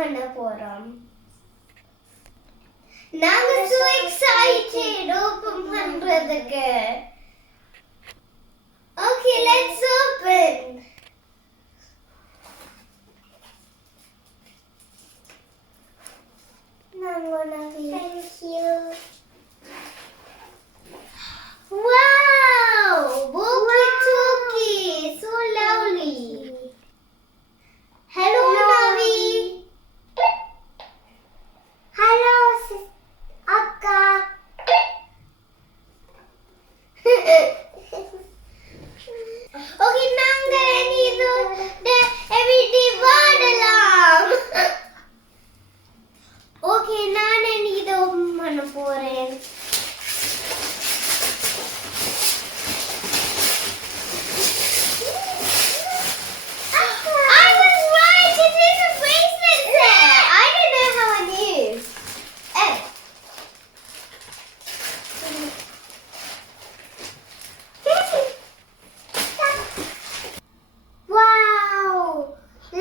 பண்ண போறோம். நாங்க so excited open பண்றதுக்கு. Okay, let's open. Thank you. Wow! Walkie-talkie! So lovely. Hello, Navi. Hello, Akka. Okay, நாங்க இது everyday பாடலாம். Okay, நான் இது open பண்ண போறேன். I was right. It is a bracelet set. I don't know how it is. Oh. Wow!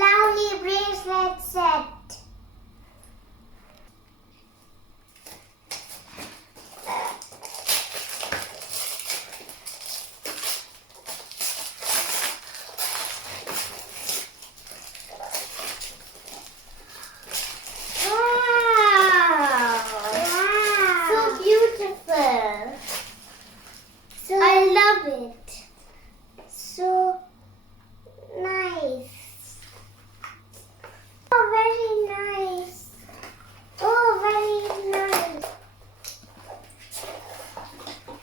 Lovely bracelet set. So beautiful. I love it. So nice. Oh, very nice. Oh, very nice.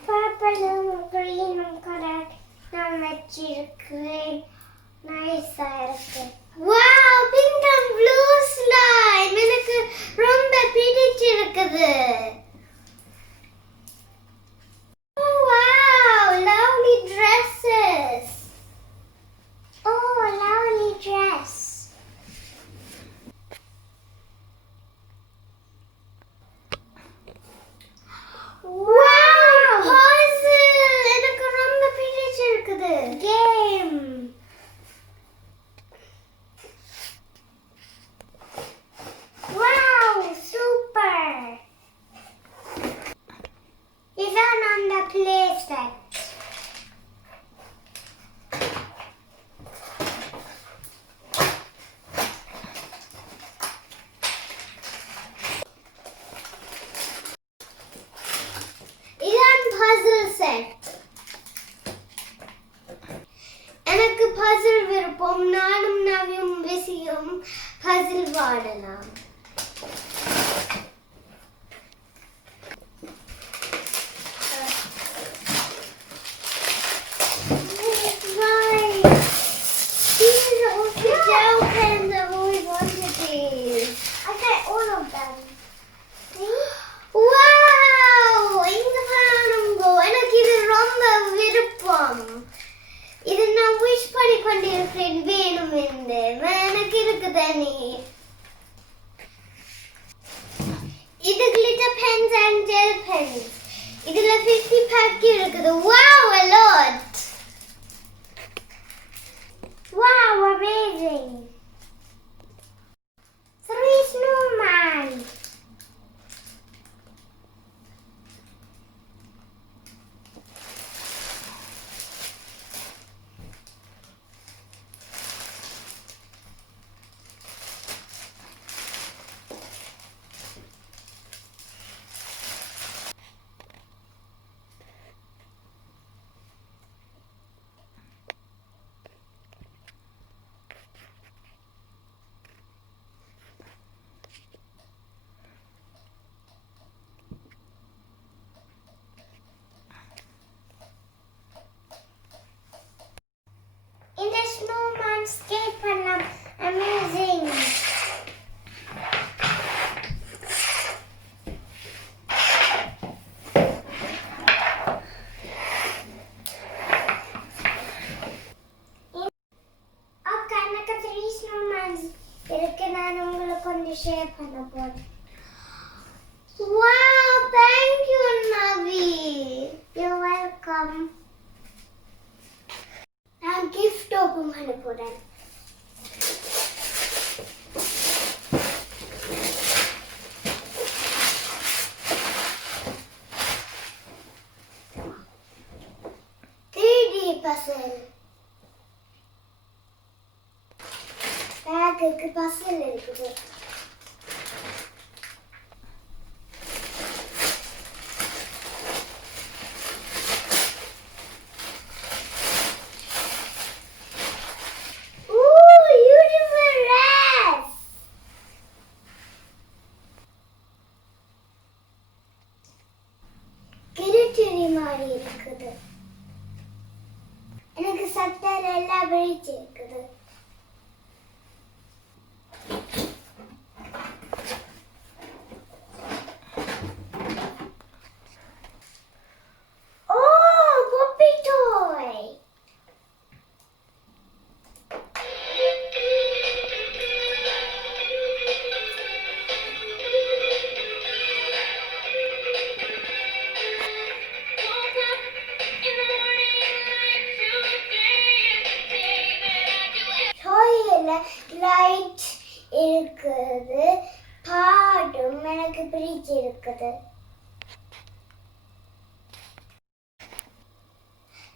Purple and green color. Nice. Wow, pink and blue slime. எனக்கு ரொம்ப பிடிச்சிருக்குது. Oh, wow, lovely dresses. Oh, lovely dress. Wow, puzzle. எனக்கு ரொம்ப பிடிச்சிருக்குது. Game. Wow, super. Idan on the play set. Idan puzzle set. எனக்கு puzzle விருப்பம். நானும் நவியும் விசியும் puzzle வாடலாம். Right. These are all the gel pens I've always wanted these. I got all of them. Wow! இங்க பாருங்க. எனக்கு இது ரொம்ப விருப்பம். இது நான் விஷ் பண்ணி கொண்டிருக்கிறேன் வேணும் என்று. எனக்கு இருக்குதானே. இது glitter pens and gel pens. இதுல 50 pack இருக்குது. Wow, a lot. Wow, amazing. 3 snowman. இந்த snowman skate பண்ணலாம். Amazing. அக்கா எனக்கு 3 snowmans இருக்கு. நான் உங்களுக்கு ஒன்று ஷேர் பண்ண போறேன். Wow, thank you, Navi. You're welcome. நான் gift open பண்ண போறேன். பசல். பேக்குக்கு பசல் இருக்குது. மாதிரி இருக்குது. எனக்கு சட்டை எல்லாம் விழிச்சு இருக்குது. லைட் இருக்குது, பாடும் எனக்கு பிடிச்சிருக்குது.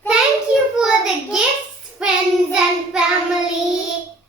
Thank you for the gifts, friends and family.